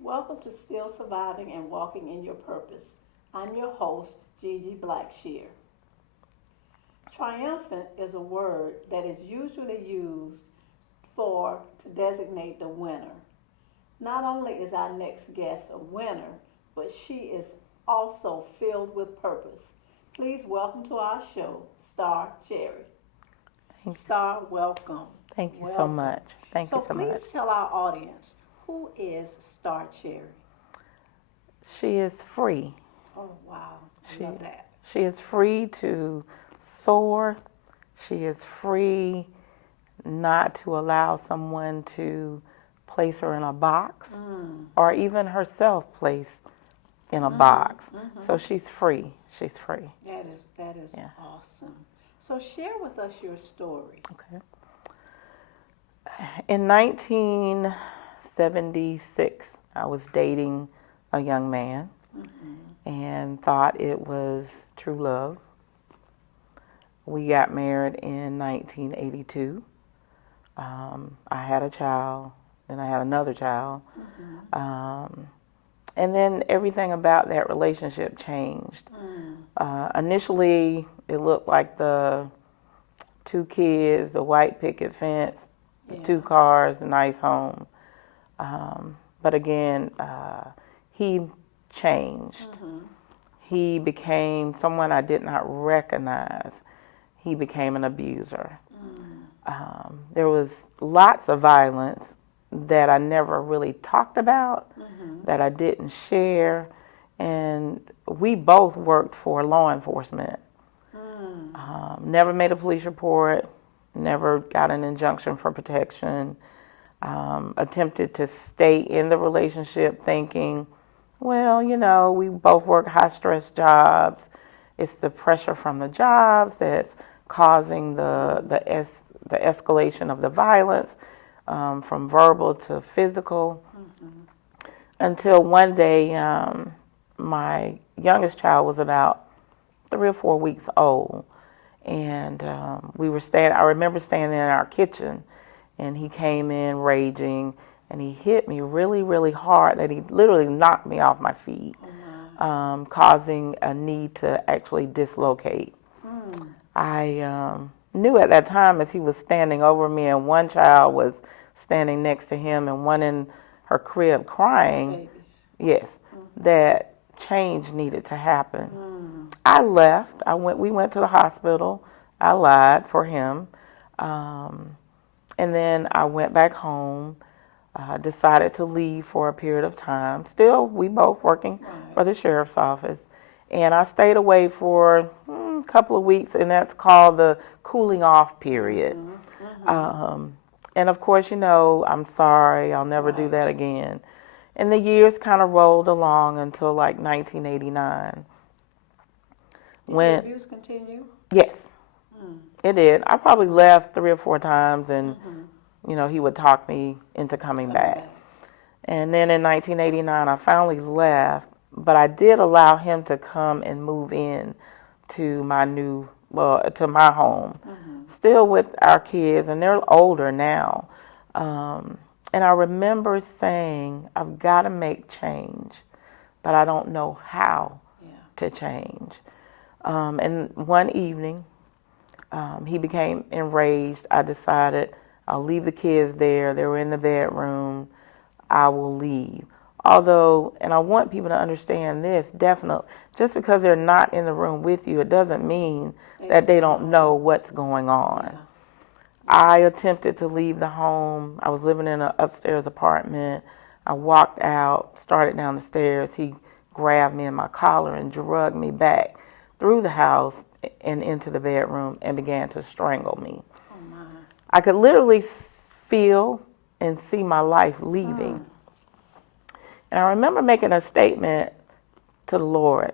Welcome to Still Surviving and Walking in Your Purpose. I'm your host, Gigi Blackshear. Triumphant is a word that is usually used to designate the winner. Not only is our next guest a winner, but she is also filled with purpose. Please welcome to our show, Star Cherry. Thanks. Star, welcome. Thank you so much. Thank you so much. So please tell our audience, who is Star Cherry? She is free. Oh, wow. I love that. She is free to soar. She is free not to allow someone to place her in a box or even herself placed in a box. So she's free. She's free. That is awesome. So share with us your story. Okay. In 1976, I was dating a young man and thought it was true love. We got married in 1982. I had a child, then I had another child. And then everything about that relationship changed. Initially, it looked like the 2 kids, the white picket fence, the 2 cars, the nice home. But again, he changed. He became someone I did not recognize. He became an abuser. There was lots of violence that I never really talked about, that I didn't share, and we both worked for law enforcement. Never made a police report, never got an injunction for protection, attempted to stay in the relationship thinking, well, you know, we both work high-stress jobs. It's the pressure from the jobs that's causing the escalation of the violence, from verbal to physical. Until one day, my youngest child was about 3 or 4 weeks old, and I remember standing in our kitchen, and he came in raging, and he hit me really, really hard that he literally knocked me off my feet, causing a knee to actually dislocate. I knew at that time as he was standing over me and one child was standing next to him and one in her crib crying, that change needed to happen. I left. We went to the hospital. I lied for him. And then I went back home, decided to leave for a period of time. Still, we both working for the sheriff's office. And I stayed away for a couple of weeks, and that's called the cooling off period. And of course, you know, I'm sorry, I'll never do that again. And the years kind of rolled along until like 1989. Did the abuse continue? Yes, it did. I probably left 3 or 4 times, and you know, he would talk me into coming back. And then in 1989, I finally left, but I did allow him to come and move in to my to my home, still with our kids, and they're older now. And I remember saying, I've got to make change, but I don't know how to change. And one evening, he became enraged. I decided I'll leave the kids there. They were in the bedroom. I will leave. Although, and I want people to understand this, definitely, just because they're not in the room with you, it doesn't mean that they don't know what's going on. I attempted to leave the home. I was living in an upstairs apartment. I walked out, started down the stairs. He grabbed me in my collar and dragged me back through the house and into the bedroom and began to strangle me. Oh my. I could literally feel and see my life leaving. And I remember making a statement to the Lord,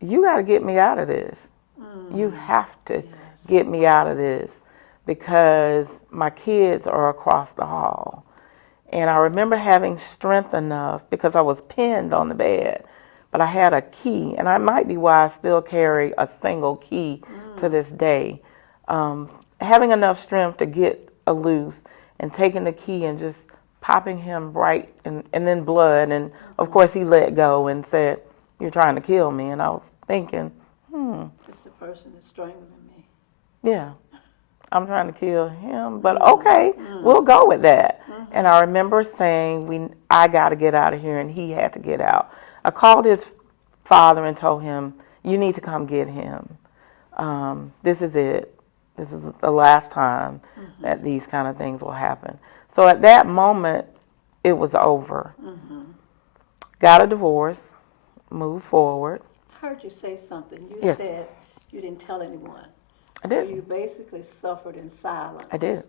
you got to get me out of this. You have to get me out of this because my kids are across the hall. And I remember having strength enough because I was pinned on the bed, but I had a key, and that might be why I still carry a single key to this day. Having enough strength to get loose and taking the key and just popping him right and then blood. And of course he let go and said, you're trying to kill me. And I was thinking, It's the person that's strangling me. Yeah, I'm trying to kill him, but okay, we'll go with that. And I remember saying, I got to get out of here, and he had to get out. I called his father and told him, you need to come get him. This is it. This is the last time that these kind of things will happen. So at that moment, it was over. Got a divorce, moved forward. I heard you say something. You Yes. said you didn't tell anyone. I So did. you basically suffered in silence. I did.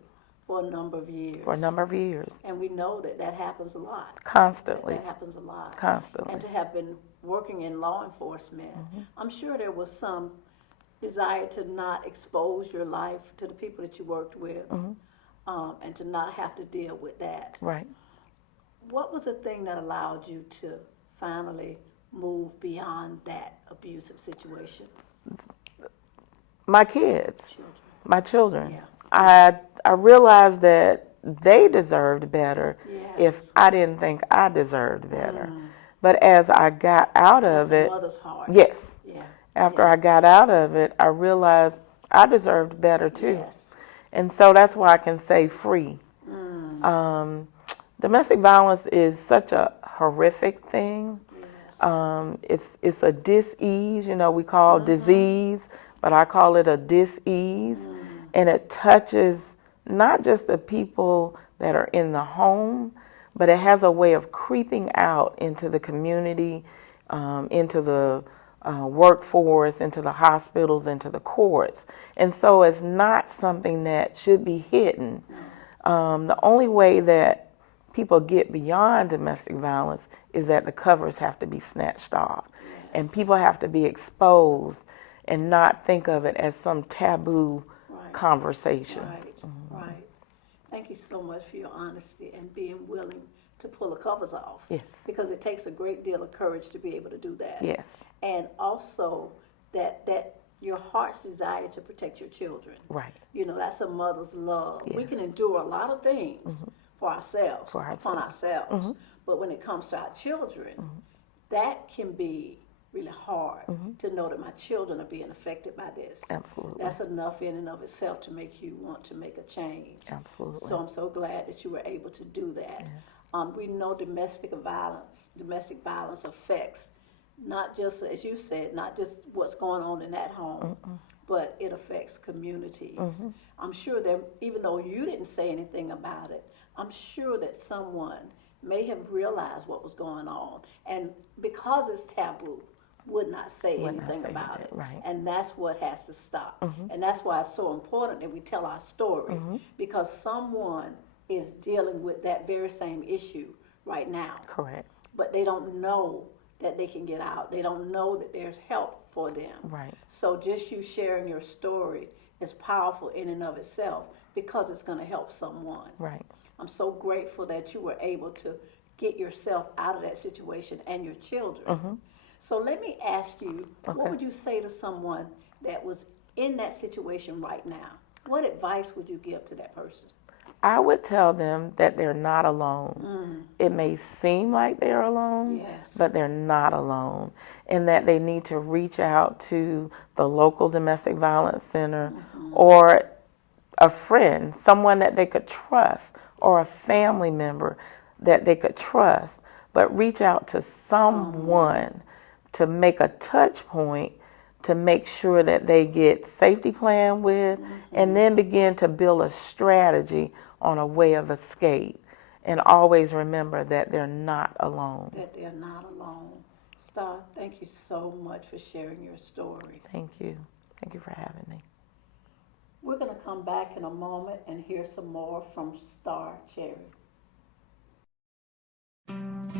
For a number of years. For a number of years. And we know that that happens a lot. Constantly. That happens a lot. Constantly. And to have been working in law enforcement, I'm sure there was some desire to not expose your life to the people that you worked with, and to not have to deal with that. Right. What was the thing that allowed you to finally move beyond that abusive situation? My kids. Children. My children. Yeah. I realized that they deserved better Yes. if I didn't think I deserved better. But as I got out of That's it, a mother's heart. yes, Yeah. after I got out of it, I realized I deserved better too. Yes. And so that's why I can say free. Domestic violence is such a horrific thing. Yes. It's a dis-ease, we call disease, but I call it a dis-ease. And it touches not just the people that are in the home, but it has a way of creeping out into the community, into the workforce, into the hospitals, into the courts. And so it's not something that should be hidden. The only way that people get beyond domestic violence is that the covers have to be snatched off. And people have to be exposed and not think of it as some taboo conversation. Right. Thank you so much for your honesty and being willing to pull the covers off. Yes. Because it takes a great deal of courage to be able to do that. Yes. And also that your heart's desire to protect your children. Right. That's a mother's love. We Yes. can endure a lot of things for ourselves, For upon ourselves. But when it comes to our children, that can be really hard to know that my children are being affected by this. Absolutely. That's enough in and of itself to make you want to make a change. Absolutely. So I'm so glad that you were able to do that. We know domestic violence affects not just, as you said, not just what's going on in that home, but it affects communities. I'm sure that even though you didn't say anything about it, I'm sure that someone may have realized what was going on, and because it's taboo, would not say anything about it. Right. And that's what has to stop. And that's why it's so important that we tell our story, because someone is dealing with that very same issue right now. Correct. But they don't know that they can get out. They don't know that there's help for them. Right. So just you sharing your story is powerful in and of itself because it's going to help someone. Right. I'm so grateful that you were able to get yourself out of that situation and your children. So let me ask you, what would you say to someone that was in that situation right now? What advice would you give to that person? I would tell them that they're not alone. It may seem like they're alone, Yes. but they're not alone. And that they need to reach out to the local domestic violence center or a friend, someone that they could trust, or a family member that they could trust. But reach out to someone to make a touch point to make sure that they get safety plan with, and then begin to build a strategy on a way of escape. And always remember that they're not alone. That they're not alone. Star, thank you so much for sharing your story. Thank you. Thank you for having me. We're going to come back in a moment and hear some more from Star Cherry.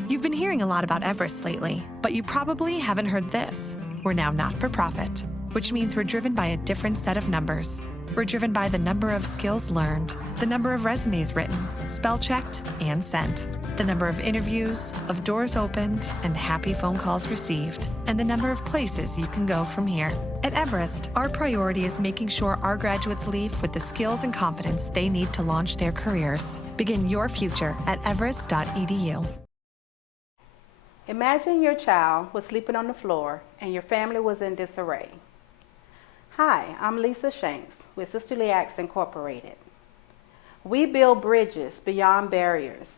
You've been hearing a lot about Everest lately, but you probably haven't heard this. We're now not-for-profit, which means we're driven by a different set of numbers. We're driven by the number of skills learned, the number of resumes written, spell-checked, and sent, the number of interviews, of doors opened, and happy phone calls received, and the number of places you can go from here. At Everest, our priority is making sure our graduates leave with the skills and confidence they need to launch their careers. Begin your future at everest.edu. Imagine your child was sleeping on the floor and your family was in disarray. Hi, I'm Lisa Shanks with Sisterly Acts Incorporated. We build bridges beyond barriers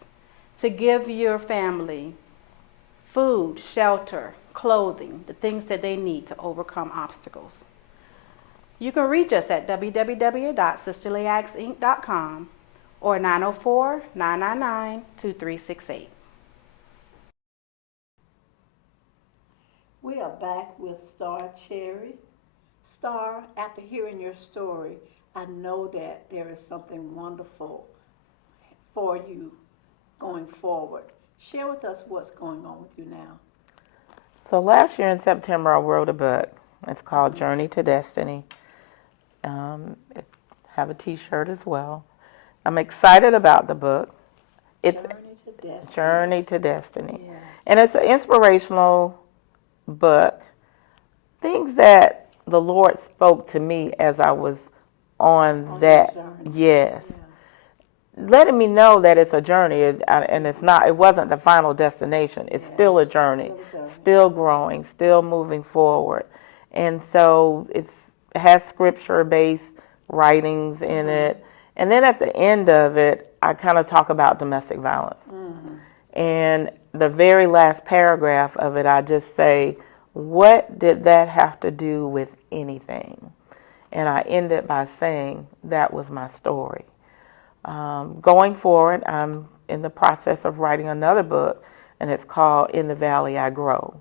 to give your family food, shelter, clothing, the things that they need to overcome obstacles. You can reach us at www.sisterlyactsinc.com or 904-999-2368. We are back with Star Cherry. Star, after hearing your story, I know that there is something wonderful for you going forward. Share with us what's going on with you now. So last year in September, I wrote a book. It's called Journey to Destiny. Have a t-shirt as well. I'm excited about the book. It's Journey to Destiny. Journey to Destiny. Yes. And it's an inspirational book. Things that the Lord spoke to me as I was on that. Journey. Yes. Yeah. Letting me know that it's a journey, and it wasn't the final destination. It's still a journey, still growing, still moving forward. And so it has scripture-based writings in it. And then at the end of it, I kind of talk about domestic violence. And the very last paragraph of it, I just say, what did that have to do with anything? And I end it by saying, that was my story. Going forward, I'm in the process of writing another book, and it's called In the Valley I Grow.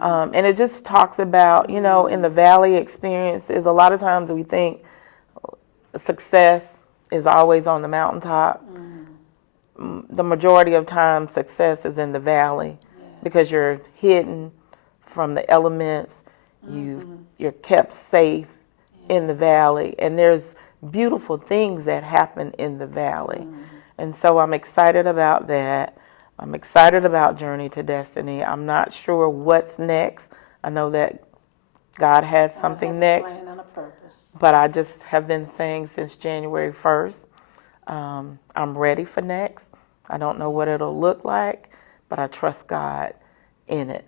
And it just talks about, in the valley experiences, a lot of times we think success is always on the mountaintop. The majority of time, success is in the valley because you're hidden from the elements. You're kept safe in the valley, and there's beautiful things that happen in the valley. And so I'm excited about that. I'm excited about Journey to Destiny. I'm not sure what's next. I know that God has something next. A plan and a purpose. But I just have been saying since January 1st, I'm ready for next. I don't know what it'll look like, but I trust God in it.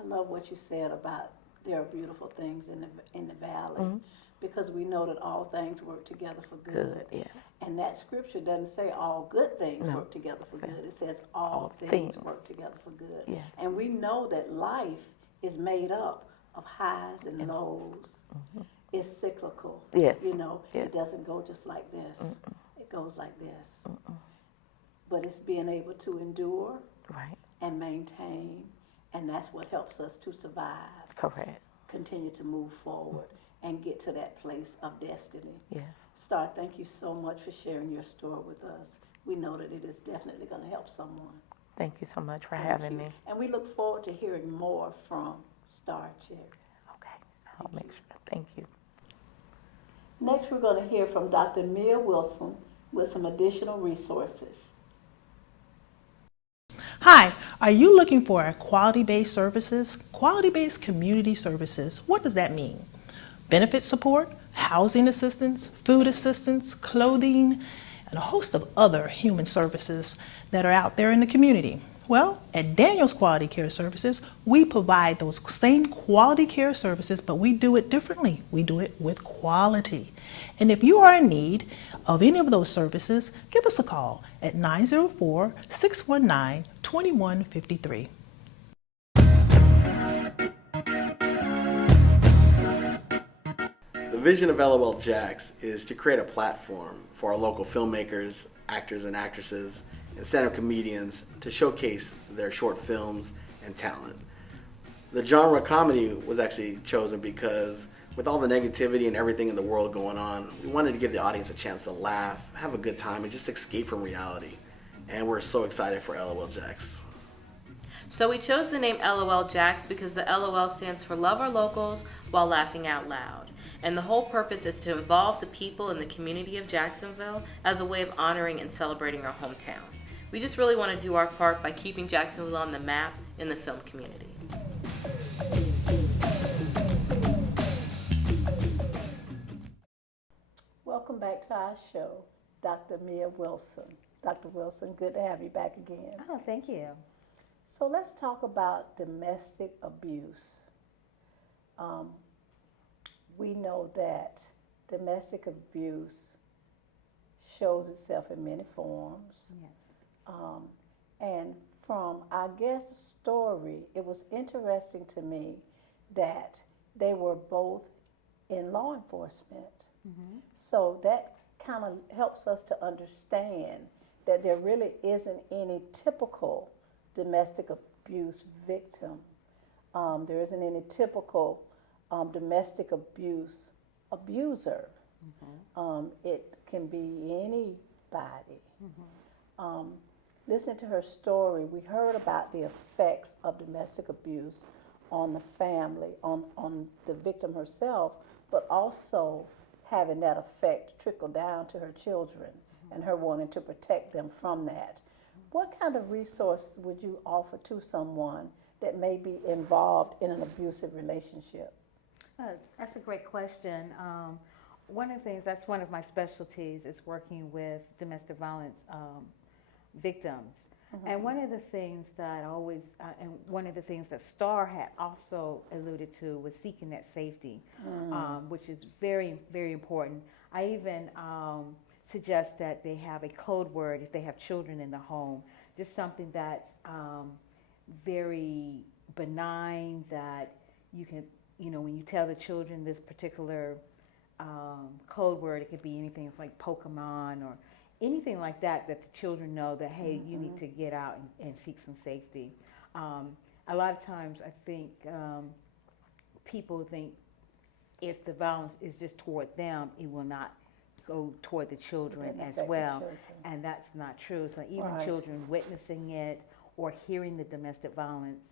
I love what you said about there are beautiful things in the valley, because we know that all things work together for good. Yes. And that scripture doesn't say all good things work together for good. It says all things work together for good. Yes. And we know that life is made up of highs and lows. It's cyclical. Yes. It doesn't go just like this. It goes like this. But it's being able to endure and maintain, and that's what helps us to survive. Correct. Continue to move forward and get to that place of destiny. Yes. Star, thank you so much for sharing your story with us. We know that it is definitely going to help someone. Thank you so much for having me. And we look forward to hearing more from Star Cherry. Okay. I'll make sure. Thank you. Next, we're going to hear from Dr. Mia Wilson with some additional resources. Hi, are you looking for quality-based services? Quality-based community services, what does that mean? Benefit support, housing assistance, food assistance, clothing, and a host of other human services that are out there in the community. Well, at Daniel's Quality Care Services, we provide those same quality care services, but we do it differently. We do it with quality. And if you are in need of any of those services, give us a call at 904-619-2153. The vision of LOL Jax is to create a platform for our local filmmakers, actors and actresses, and stand-up comedians to showcase their short films and talent. The genre comedy was actually chosen because with all the negativity and everything in the world going on, we wanted to give the audience a chance to laugh, have a good time, and just escape from reality. And we're so excited for LOL Jax. So we chose the name LOL Jax because the LOL stands for Love Our Locals While Laughing Out Loud. And the whole purpose is to involve the people in the community of Jacksonville as a way of honoring and celebrating our hometown. We just really want to do our part by keeping Jacksonville on the map in the film community. Welcome back to our show, Dr. Mia Wilson. Dr. Wilson, good to have you back again. Oh, thank you. So let's talk about domestic abuse. We know that domestic abuse shows itself in many forms. Yes. And from our guest's story, it was interesting to me that they were both in law enforcement. Mm-hmm. So that kind of helps us to understand that there really isn't any typical domestic abuse victim. There isn't any typical domestic abuse abuser. Mm-hmm. It can be anybody. Mm-hmm. Listening to her story, we heard about the effects of domestic abuse on the family, on the victim herself, but also having that effect trickle down to her children and her wanting to protect them from that. What kind of resource would you offer to someone that may be involved in an abusive relationship? That's a great question. One of the things, that's one of my specialties, is working with domestic violence victims. Mm-hmm. And one of the things that and one of the things that Star had also alluded to was seeking that safety, which is very, very important. I even suggest that they have a code word if they have children in the home, just something that's very benign, that you can, when you tell the children this particular code word, it could be anything like Pokemon or anything like that, that the children know that, hey, you need to get out and seek some safety. A lot of times I think people think if the violence is just toward them, it will not go toward the children as well. And that's not true. So even children witnessing it or hearing the domestic violence,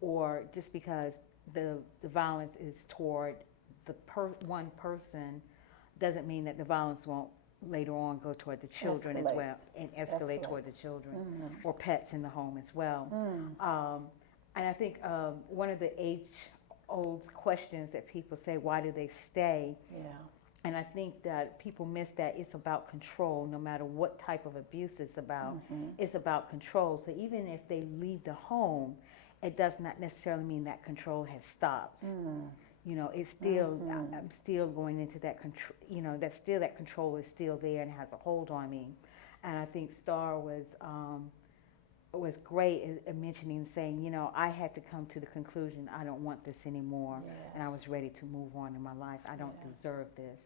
or just because the violence is toward the one person, doesn't mean that the violence won't later on go toward the children as well, and escalate toward the children or pets in the home as well. And I think one of the age-old questions that people say, why do they stay? Yeah. And I think that people miss that it's about control. No matter what type of abuse it's about, it's about control. So even if they leave the home, it does not necessarily mean that control has stopped. It's still, I'm still going into that control, that control is still there and has a hold on me. And I think Star was great at mentioning, saying, I had to come to the conclusion, I don't want this anymore. Yes. And I was ready to move on in my life. I don't deserve this.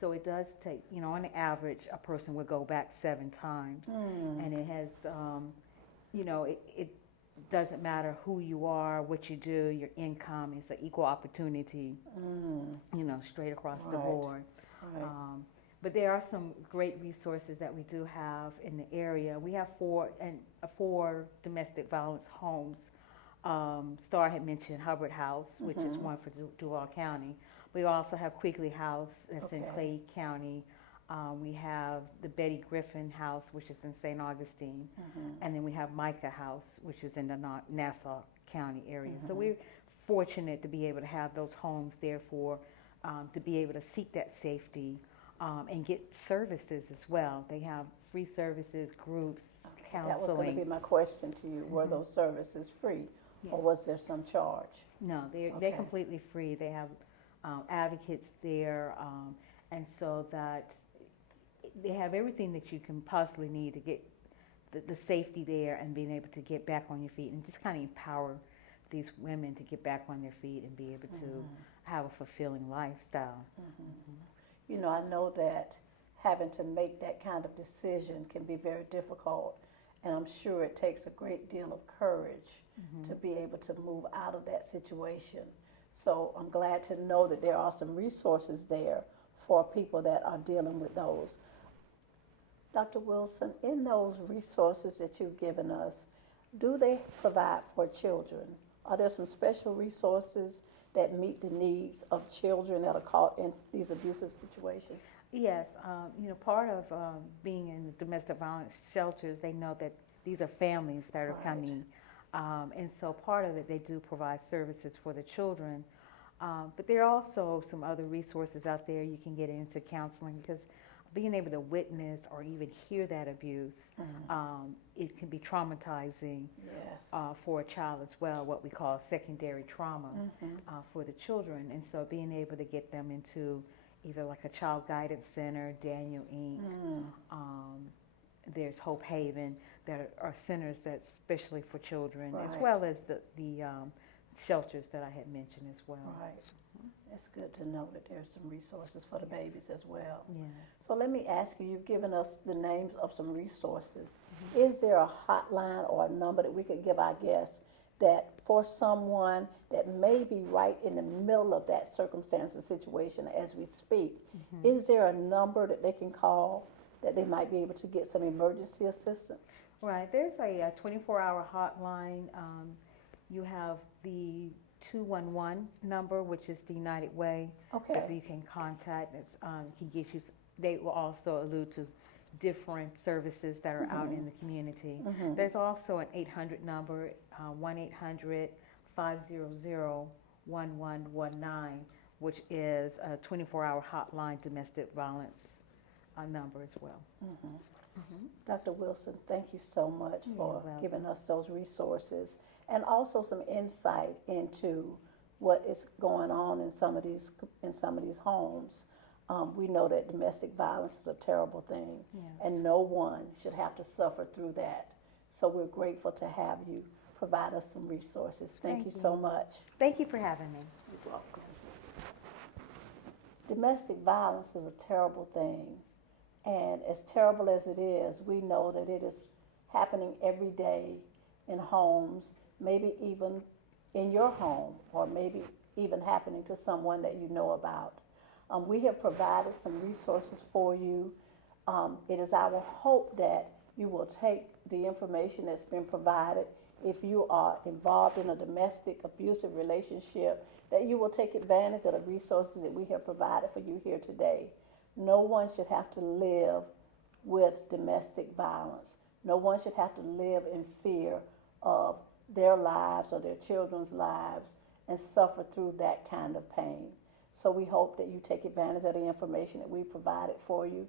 So it does take, on the average, a person would go back 7 times. And it has, it doesn't matter who you are, what you do, your income. It's an equal opportunity, straight across the board. Right. But there are some great resources that we do have in the area. We have 4 domestic violence homes. Star had mentioned Hubbard House, which is one for Duval County. We also have Quigley House, that's in Clay County. We have the Betty Griffin House, which is in St. Augustine. And then we have Micah House, which is in the Nassau County area. So we're fortunate to be able to have those homes there for, to be able to seek that safety and get services as well. They have free services, groups, counseling. That was going to be my question to you. Were those services free, or was there some charge? No, they're completely free. They have advocates there, and so that they have everything that you can possibly need to get the safety there and being able to get back on your feet and just kind of empower these women to get back on their feet and be able to have a fulfilling lifestyle. I know that having to make that kind of decision can be very difficult, And I'm sure it takes a great deal of courage to be able to move out of that situation. So I'm glad to know that there are some resources there for people that are dealing with those. Dr. Wilson, in those resources that you've given us, do they provide for children? Are there some special resources that meet the needs of children that are caught in these abusive situations? Yes, part of being in the domestic violence shelters, they know that these are families that are coming. And so part of it, they do provide services for the children. But there are also some other resources out there you can get into counseling, because being able to witness or even hear that abuse, it can be traumatizing for a child as well, what we call secondary trauma for the children. And so being able to get them into either like a child guidance center, Daniel Inc., there's Hope Haven, that are centers that's especially for children, as well as the shelters that I had mentioned as well. Right. It's good to know that there's some resources for the babies as well. Yeah. So let me ask you, you've given us the names of some resources. Is there a hotline or a number that we could give our guests that for someone that may be right in the middle of that circumstance and situation as we speak, is there a number that they can call that they might be able to get some emergency assistance? Right. There's a 24-hour hotline. You have the 211 number, which is the United Way, that you can contact. It's, can give you. They will also allude to different services that are out in the community. There's also an 800 number, 1-800-500-1119, which is a 24-hour hotline domestic violence number as well. Dr. Wilson, thank you so much for giving us those resources and also some insight into what is going on in some of these homes. We know that domestic violence is a terrible thing, and no one should have to suffer through that. So we're grateful to have you provide us some resources. Thank you so much. Thank you for having me. You're welcome. Domestic violence is a terrible thing. And as terrible as it is, we know that it is happening every day in homes, maybe even in your home, or maybe even happening to someone that you know about. We have provided some resources for you. It is our hope that you will take the information that's been provided. If you are involved in a domestic abusive relationship, that you will take advantage of the resources that we have provided for you here today. No one should have to live with domestic violence. No one should have to live in fear of their lives or their children's lives and suffer through that kind of pain. So we hope that you take advantage of the information that we provided for you.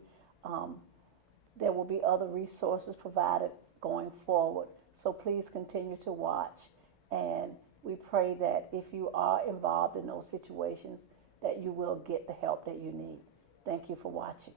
There will be other resources provided going forward. So please continue to watch. And we pray that if you are involved in those situations, that you will get the help that you need. Thank you for watching.